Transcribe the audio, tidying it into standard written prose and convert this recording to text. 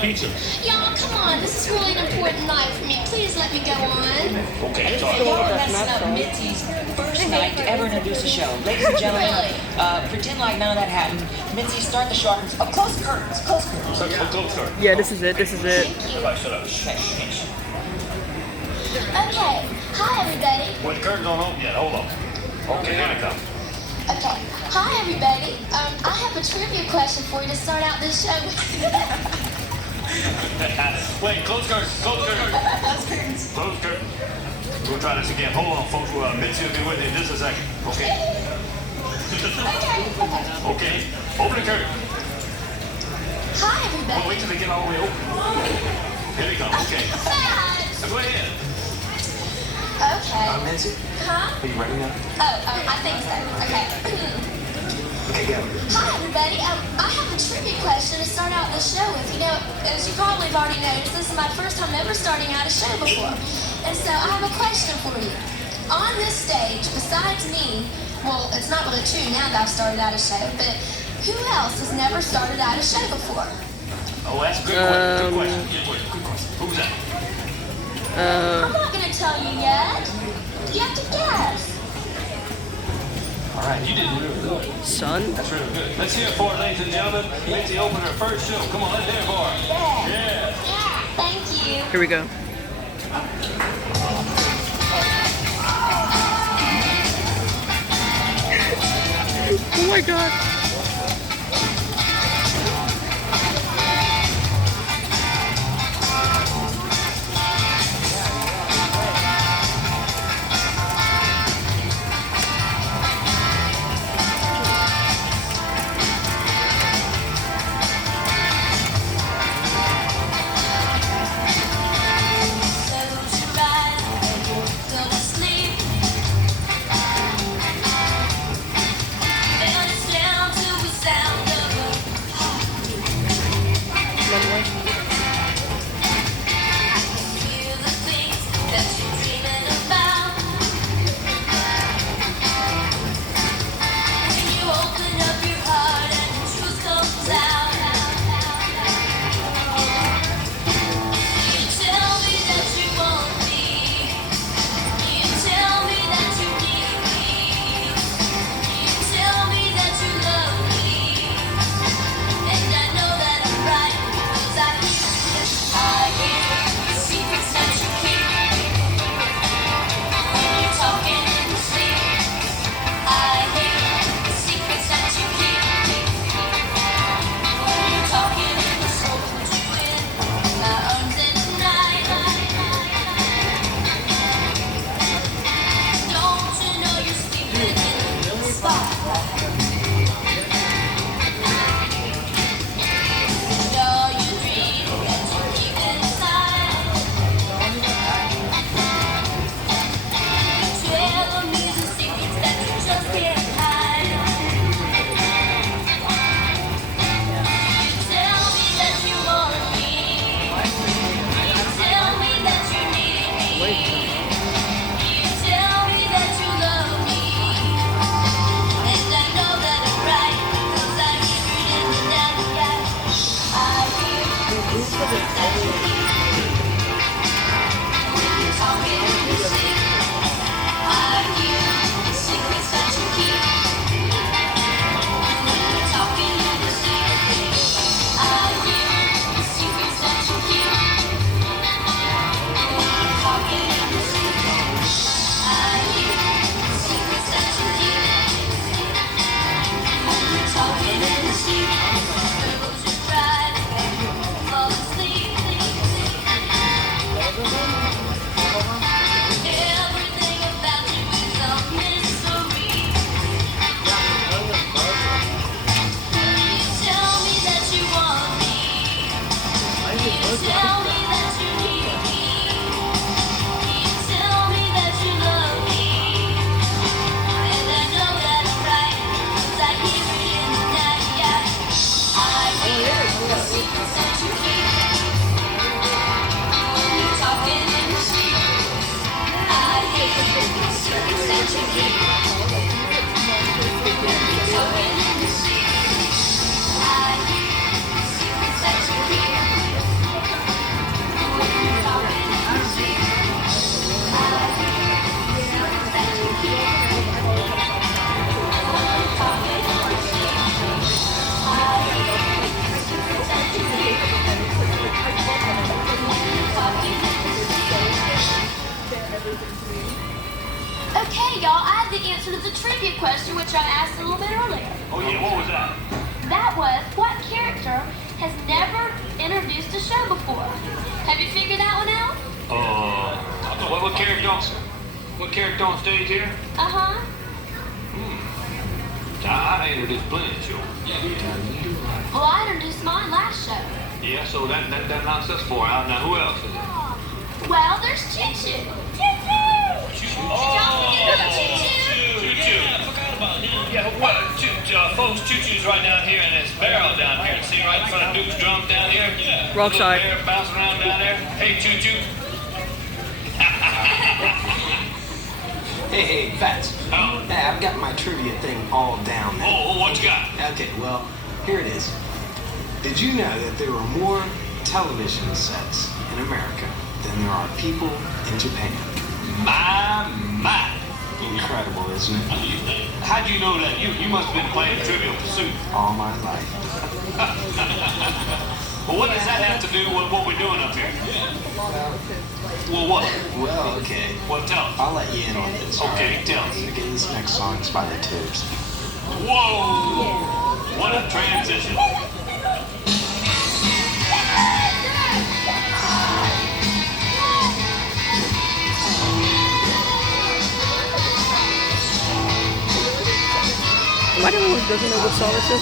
pizza. Y'all, come on. This is really an important night for me. Please let me go on. Okay, Y'all are messing up Mitzi's first night to ever introduce a show. Ladies and gentlemen, pretend like none of that happened. Mitzi, start the show. Oh, close the curtains. Close the curtains. Close the Yeah, this is it. This is it. Everybody shut up. Okay. Hi, everybody. Well, the curtains don't open yet. Hold on. Okay, here they come. Okay. Hi, everybody. I have a trivia question for you to start out this show with. Wait, close curtains. Close curtains. Close curtains. We'll try this again. Hold on, folks. Mitzi will be with you in just a second. Okay. Okay. Open the curtain. Hi, everybody. Oh, wait till they get all the way open. Here they come. Okay. Thanks. Go ahead. Okay. Nancy, Huh? are you ready now? I think so. Okay. Okay, go. Hi, everybody. I have a trivia question to start out the show with. You know, as you probably have already noticed, this is my first time ever starting out a show before. And so I have a question for you. On this stage, besides me, well, it's not really true now that I've started out a show, but who else has never started out a show before? Oh, that's a good question. Good question. Good question. Who's that? I'm not going to tell you yet. You have to guess. All right, you did really good. Son? That's really good. Let's hear it for it, ladies and gentlemen. Mitzi opened her first show. Come on, let's hear it for her. Yeah. Thank you. Here we go. Oh my god. Okay, y'all, I have the answer to the trivia question, which I asked a little bit earlier. Oh yeah, what was that? That was, what character has never introduced a show before? Have you figured that one out? What character on? What character on stage here? Uh-huh. I introduced plenty of shows. Well, I introduced mine last show. Yeah, so that knocks us four out. Now who else is it? Well, there's Choo Choo. Did y'all forget about Choo Choo? Choo Choo. Yeah, I forgot about him. Yeah, what? Folks, Choo Choo's right down here in this barrel down here. See right in front of Duke's drum down here? Yeah. Wrong side. Bear bouncing around down there. Hey, Choo Choo. Hey, Fats. Oh. Hey, I've got my trivia thing all down now. Oh, what you got? Okay, well, here it is. Did you know that there are more television sets in America than there are people in Japan? My. Incredible, isn't it? How'd you know that? You must have been playing Trivial Pursuit. All my life. Well, what does that have to do with what we're doing up here? Well, what? Well, okay. Well, tell us. I'll let you in on this. Okay, tell us. Okay, this next song's by the Tubes. Whoa! What a transition. Am I the one who doesn't know what song this is?